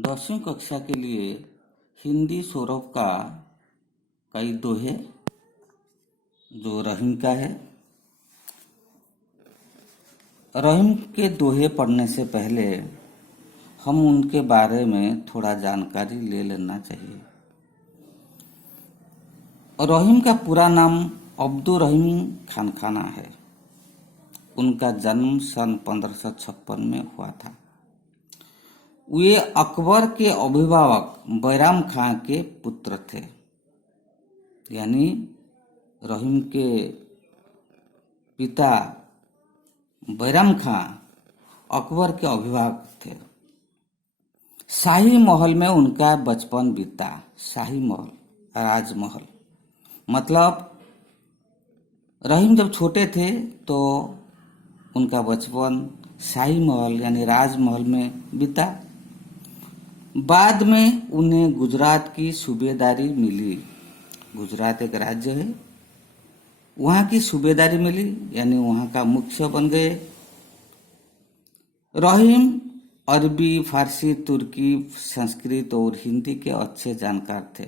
10वीं कक्षा के लिए हिंदी सौरभ का कई दोहे जो रहीम का है। रहीम के दोहे पढ़ने से पहले हम उनके बारे में थोड़ा जानकारी ले लेना चाहिए। रहीम का पूरा नाम अब्दुल रहीम खानखाना है। उनका जन्म सन 1556 में हुआ था। वे अकबर के अभिभावक बैराम खां के पुत्र थे, यानी रहीम के पिता बैराम खां अकबर के अभिभावक थे। शाही महल में उनका बचपन बीता। शाही महल, राजमहल मतलब रहीम जब छोटे थे तो उनका बचपन शाही महल यानी राजमहल में बीता। बाद में उन्हें गुजरात की सूबेदारी मिली। गुजरात एक राज्य है, वहाँ की सूबेदारी मिली यानी वहाँ का मुख्य बन गए। रहीम अरबी, फारसी, तुर्की, संस्कृत और हिंदी के अच्छे जानकार थे।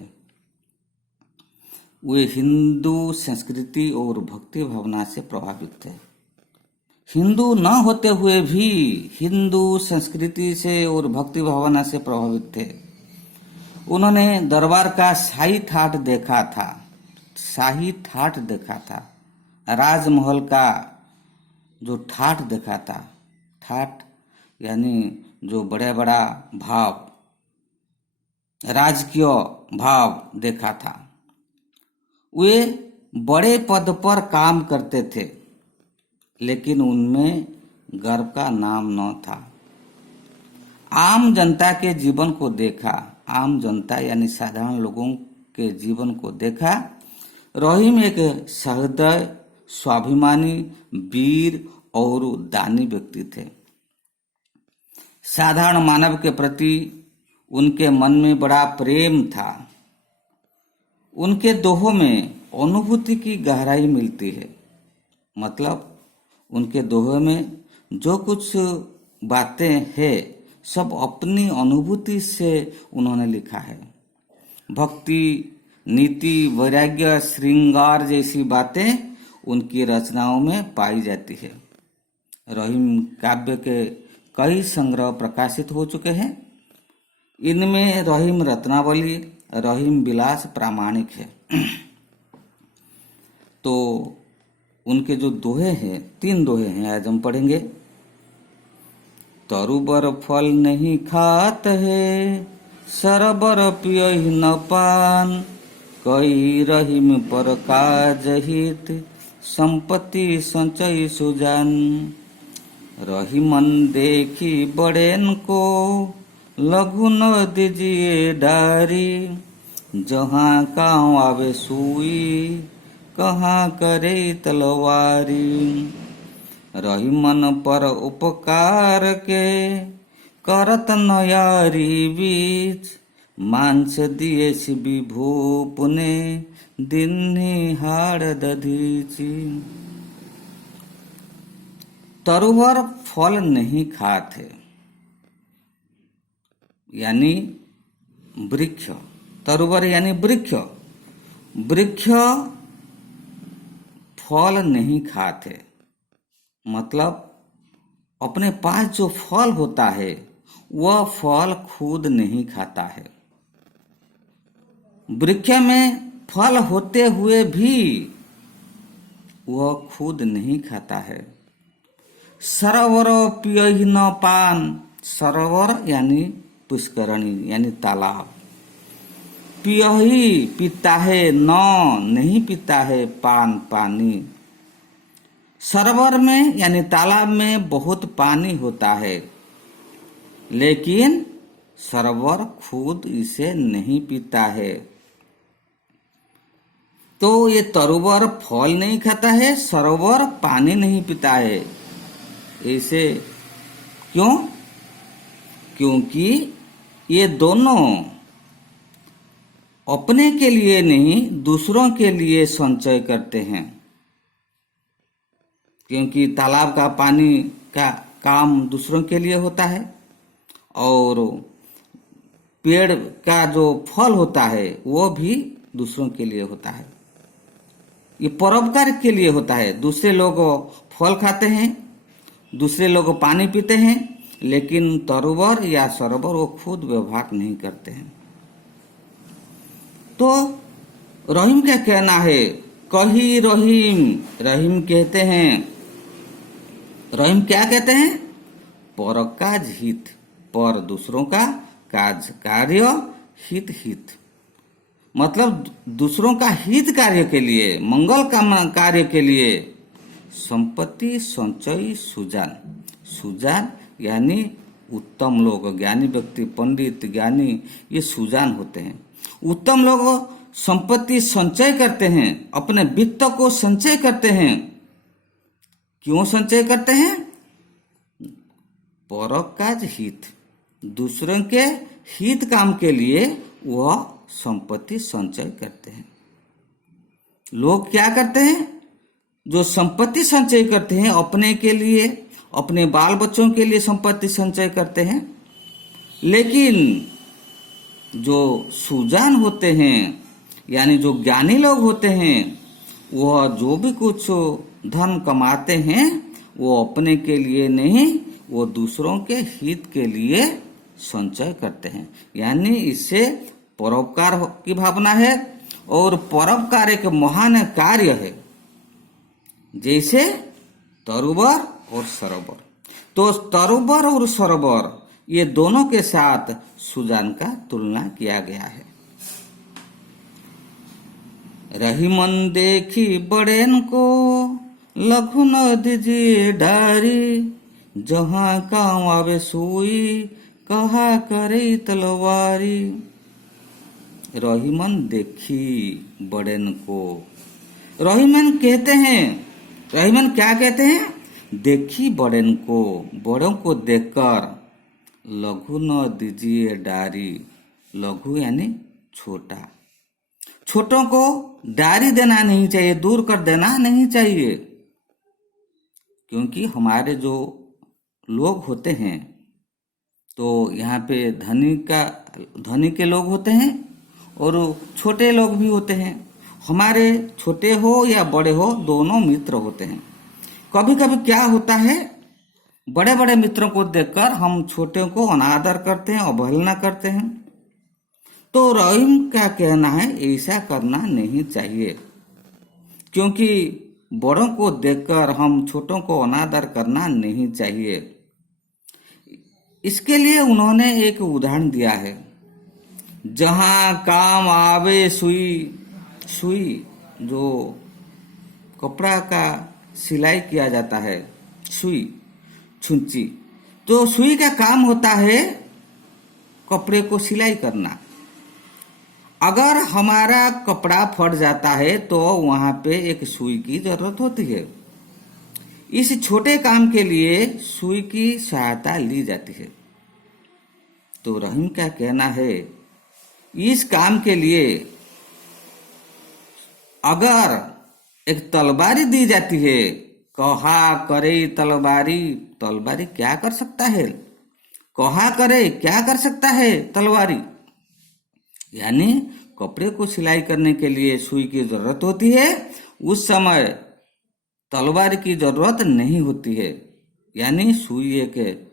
वे हिंदू संस्कृति और भक्ति भावना से प्रभावित थे। हिंदू न होते हुए भी हिंदू संस्कृति से और भक्ति भावना से प्रभावित थे। उन्होंने दरबार का शाही ठाठ देखा था। शाही ठाठ देखा था, राजमहल का जो ठाठ देखा था। ठाठ यानी जो बड़ा बड़ा भाव, राजकीय भाव देखा था। वे बड़े पद पर काम करते थे, लेकिन उनमें गर्व का नाम न था। आम जनता के जीवन को देखा। आम जनता यानी साधारण लोगों के जीवन को देखा। रहीम एक सहृदय, स्वाभिमानी, वीर और दानी व्यक्ति थे। साधारण मानव के प्रति उनके मन में बड़ा प्रेम था। उनके दोहों में अनुभूति की गहराई मिलती है। मतलब उनके दोहे में जो कुछ बातें हैं सब अपनी अनुभूति से उन्होंने लिखा है। भक्ति, नीति, वैराग्य, श्रृंगार जैसी बातें उनकी रचनाओं में पाई जाती है। रहीम काव्य के कई संग्रह प्रकाशित हो चुके हैं। इनमें रहीम रत्नावली, रहीम विलास प्रामाणिक है। तो उनके जो दोहे हैं, 3 दोहे हैं, आज हम पढ़ेंगे। तरुबर फल नहीं खात है, सरबर पियहि न पान, कई रहीम पर काज हित, संपत्ति संचय सुजान। रहीमन देखी बड़ेन को, लघु न दीजिए डारी, जहाँ काँव आवे सुई, कहाँ करे तलवारी। रहीमन पर उपकार के, करत नयारी बीच, मांस दिए विभू पुने, दिन्ही हाड़ दधीची। तरुवर फल नहीं खाते यानी वृक्ष। तरुवर यानी वृक्ष। वृक्ष फल नहीं खाते, मतलब अपने पास जो फल होता है वह फल खुद नहीं खाता है। वृक्ष में फल होते हुए भी वह खुद नहीं खाता है। सरोवर पियहि न पान। सरोवर यानी पुष्करणी यानी तालाब। पियहि पीता है, न नहीं पीता है पान पानी। सरोवर में यानी तालाब में बहुत पानी होता है, लेकिन सरोवर खुद इसे नहीं पीता है। तो ये तरुवर फल नहीं खाता है, सरोवर पानी नहीं पीता है। ऐसे क्यों? क्योंकि ये दोनों अपने के लिए नहीं, दूसरों के लिए संचय करते हैं। क्योंकि तालाब का पानी का काम दूसरों के लिए होता है और पेड़ का जो फल होता है वो भी दूसरों के लिए होता है। ये परोपकार के लिए होता है। दूसरे लोग फल खाते हैं, दूसरे लोग पानी पीते हैं, लेकिन तरुवर या सरोवर वो खुद व्यवहार नहीं करते हैं। तो रहीम क्या कहना है? कही रहीम, रहीम कहते हैं, रहीम क्या कहते हैं? पर काज हित, पर दूसरों का काज कार्य, हित हित मतलब दूसरों का हित कार्य के लिए, मंगल कामना कार्य के लिए संपत्ति संचय सुजान। सुजान यानी उत्तम लोग, ज्ञानी व्यक्ति, पंडित, ज्ञानी, ये सुजान होते हैं। उत्तम लोग संपत्ति संचय करते हैं, अपने वित्त को संचय करते हैं। क्यों संचय करते हैं? परोपकार हित, दूसरों के हित काम के लिए वह संपत्ति संचय करते हैं। लोग क्या करते हैं? जो संपत्ति संचय करते हैं अपने के लिए, अपने बाल बच्चों के लिए संपत्ति संचय करते हैं। लेकिन जो सुजान होते हैं यानी जो ज्ञानी लोग होते हैं, वह जो भी कुछ धन कमाते हैं वो अपने के लिए नहीं, वो दूसरों के हित के लिए संचय करते हैं। यानी इससे परोपकार की भावना है, और परोपकार एक महान कार्य है, जैसे तरुवर और सरोवर। तो तरुवर और सरोवर ये दोनों के साथ सुजान का तुलना किया गया है। रहीमन देखी बड़ेन को, लघु न दीजिए डारी, जहाँ काम आवे सुई, कहा करे तलवारी। रहीमन देखी बड़ेन को, रहीमन कहते हैं, रहीमन क्या कहते हैं? देखी बड़ेन को, बड़ों को देखकर, लघु न दीजिए डारी, लघु यानी छोटा, छोटों को डारी देना नहीं चाहिए, दूर कर देना नहीं चाहिए। क्योंकि हमारे जो लोग होते हैं, तो यहाँ पे धनी के लोग होते हैं और छोटे लोग भी होते हैं। हमारे छोटे हो या बड़े हो, दोनों मित्र होते हैं। कभी कभी क्या होता है, बड़े बड़े मित्रों को देखकर हम छोटे को अनादर करते हैं, अवहेलना करते हैं। तो रहीम का कहना है ऐसा करना नहीं चाहिए, क्योंकि बड़ों को देखकर हम छोटों को अनादर करना नहीं चाहिए। इसके लिए उन्होंने एक उदाहरण दिया है, जहां काम आवे सुई, सुई जो कपड़ा का सिलाई किया जाता है, सुई, छुंची, तो सुई का काम होता है कपड़े को सिलाई करना। अगर हमारा कपड़ा फट जाता है तो वहां पे एक सुई की जरूरत होती है। इस छोटे काम के लिए सुई की सहायता ली जाती है। तो रहीम का कहना है, इस काम के लिए अगर एक तलवारी दी जाती है, कहा करे तलवारी, तलवारी क्या कर सकता है? कहा करे क्या कर सकता है तलवारी? यानी कपड़े को सिलाई करने के लिए सुई की जरूरत होती है, उस समय तलवार की जरूरत नहीं होती है। यानी सुई एक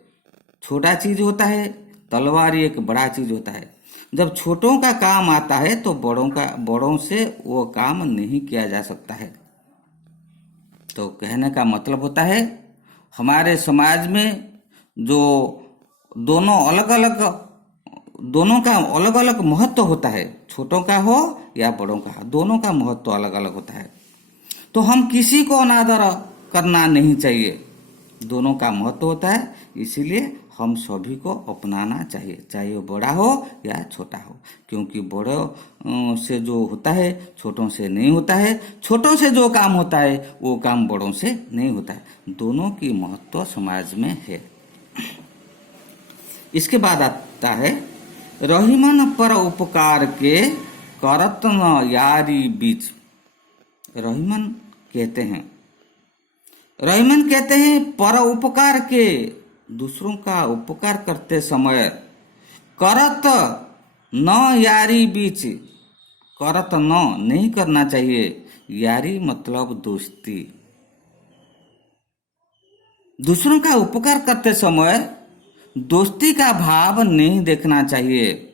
छोटा चीज होता है, तलवार एक बड़ा चीज होता है। जब छोटों का काम आता है तो बड़ों से वो काम नहीं किया जा सकता है। तो कहने का मतलब होता है, हमारे समाज में जो दोनों का अलग अलग महत्व होता है, छोटों का हो या बड़ों का, दोनों का महत्व अलग अलग होता है। तो हम किसी को अनादर करना नहीं चाहिए, दोनों का महत्व होता है, इसीलिए हम सभी को अपनाना चाहिए, चाहे वो बड़ा हो या छोटा हो। क्योंकि बड़ों से जो होता है छोटों से नहीं होता है, छोटों से जो काम होता है वो काम बड़ों से नहीं होता है। दोनों की महत्व समाज में है। इसके बाद आता है, रहीमन पर उपकार के करत न यारी बीच। रहीमन कहते हैं पर उपकार के, दूसरों का उपकार करते समय, करत न यारी बीच करत न नहीं करना चाहिए। यारी मतलब दोस्ती। दूसरों का उपकार करते समय दोस्ती का भाव नहीं देखना चाहिए।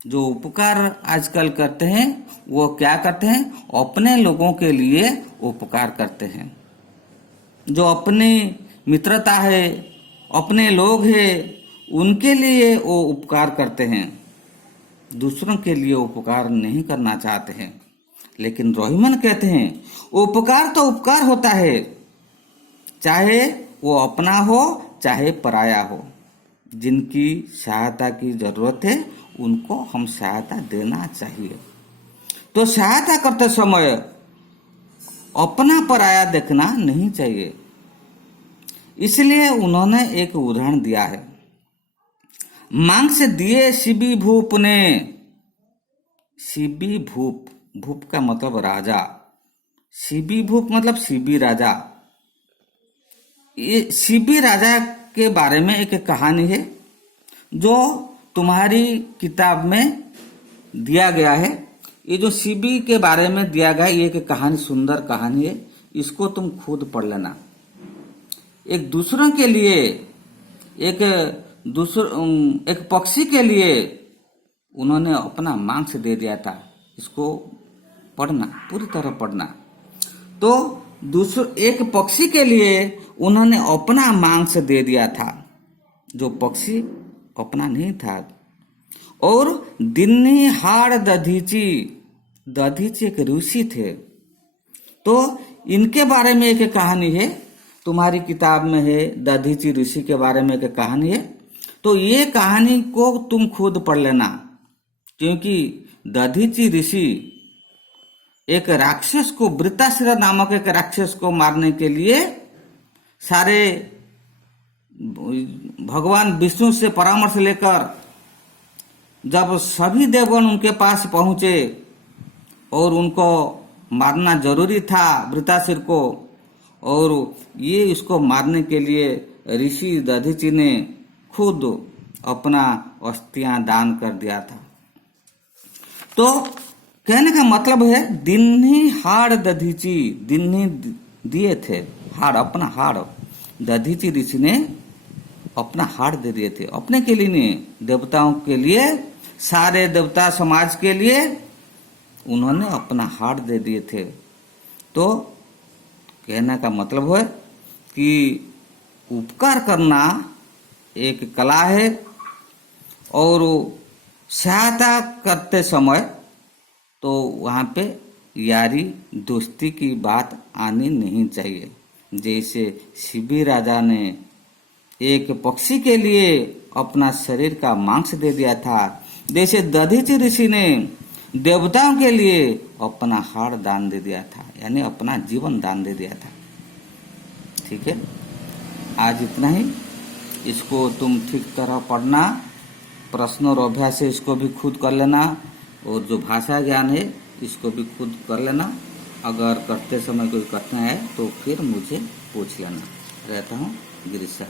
जो उपकार आजकल करते हैं वो क्या करते हैं, अपने लोगों के लिए उपकार करते हैं। जो अपनी मित्रता है, अपने लोग हैं, उनके लिए वो उपकार करते हैं, दूसरों के लिए उपकार नहीं करना चाहते हैं। लेकिन रहीमन कहते हैं उपकार तो उपकार होता है, चाहे वो अपना हो चाहे पराया हो। जिनकी सहायता की जरूरत है उनको हम सहायता देना चाहिए। तो सहायता करते समय अपना पराया देखना नहीं चाहिए। इसलिए उन्होंने एक उदाहरण दिया है। मांग से दिए शिबी भूप ने। शिबी भूप, भूप का मतलब राजा, शिबी भूप मतलब शिबी राजा। ये शिबी राजा के बारे में एक कहानी है जो तुम्हारी किताब में दिया गया है। ये जो शिबी के बारे में दिया गया ये एक कहानी, सुंदर कहानी है, इसको तुम खुद पढ़ लेना। एक दूसरों के लिए एक पक्षी के लिए उन्होंने अपना मांस दे दिया था। इसको पढ़ना, पूरी तरह पढ़ना। तो एक पक्षी के लिए उन्होंने अपना मांस दे दिया था, जो पक्षी अपना नहीं था। और दिन्नी हाड़ दधीची, दधीची एक ऋषि थे। तो इनके बारे में एक कहानी है, तुम्हारी किताब में है, दधीची ऋषि के बारे में एक कहानी है। तो ये कहानी को तुम खुद पढ़ लेना, क्योंकि दधीची ऋषि एक राक्षस को, वृत्तासुर नामक एक राक्षस को मारने के लिए सारे भगवान विष्णु से परामर्श लेकर जब सभी देवगण उनके पास पहुंचे और उनको मारना जरूरी था वृत्तासुर को, और ये इसको मारने के लिए ऋषि दधीची ने खुद अपना अस्थियां दान कर दिया था। तो कहने का मतलब है दिन्ही हाड़ दधीची, दिन्ही दिए थे हाड़, अपना हाड़ दधीची ऋषि ने अपना हाड़ दे दिए थे। अपने के लिए नहीं, देवताओं के लिए, सारे देवता समाज के लिए उन्होंने अपना हाड़ दे दिए थे। तो कहने का मतलब है कि उपकार करना एक कला है, और सहायता करते समय तो वहाँ पे यारी दोस्ती की बात आनी नहीं चाहिए। जैसे शिबी राजा ने एक पक्षी के लिए अपना शरीर का मांस दे दिया था, जैसे दधीची ऋषि ने देवताओं के लिए अपना हाड़ दान दे दिया था, यानी अपना जीवन दान दे दिया था। ठीक है, आज इतना ही। इसको तुम ठीक तरह पढ़ना, प्रश्न और अभ्यास से इसको भी खुद कर लेना, और जो भाषा ज्ञान है इसको भी खुद कर लेना। अगर करते समय कोई कठिनाई है तो फिर मुझे पूछ लेना। रहता हूँ गिरीश सर।